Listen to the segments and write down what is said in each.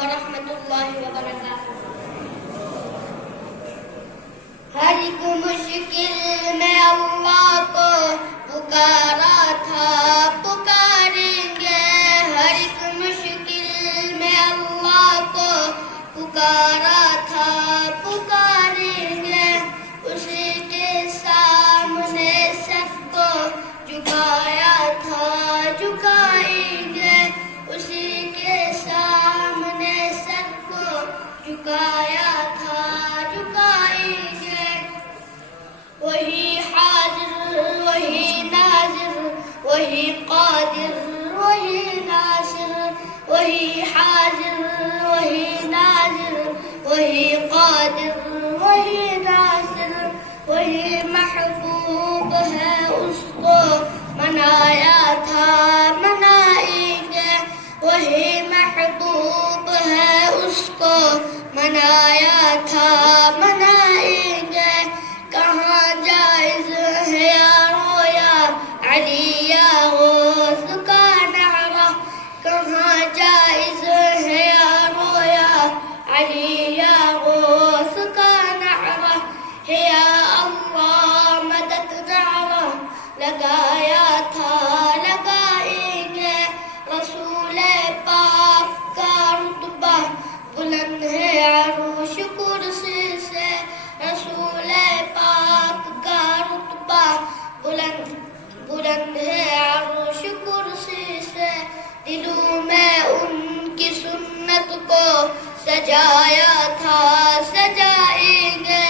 ورحمۃ اللہ وبرکاتہ۔ ہر ایک مشکل میں اللہ کو پکارا تھا، پکاریں گے۔ ہر ایک مشکل میں اللہ کو پکارا تھا، پکاریں گے۔ اسی کے سامنے سب کو جھکایا تھا، جھکائیں گے۔ اسی کے سامنے سب کو جھکایا تھا، جھکائیں گے۔ وہی حاضر، وہی ناظر، وہی قادر، وہی ناصر۔ وہی حاضر، وہی ناظر، وہی قادر، وہی ناصر۔ وہی محبوب ہے، اس کو منایا تھا، منائیں گے۔ وہی محبوب ہے، اس کو منایا تھا، منائیں گے۔ کہاں جائز ہے یارو یا علی یا غوث کا نعرہ، کہاں جائز ہے یارو یا علی یا غوث کا نعرہ۔ ہے یا اللہ مدد نعرہ لگایا تھا، لگائیں گے۔ رسول پاک کا رتبہ بلند ہے عروش کرسی سے، رسول پاک کا رتبہ بلند ہے عروش کرسی سے۔ دلوں میں ان کی سنت کو سجایا تھا، سجائیں گے۔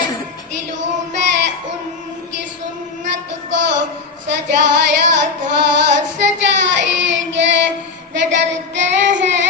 دلوں میں ان کی سنت کو سجایا تھا، سجائیں گے۔ نہ ڈرتے ہیں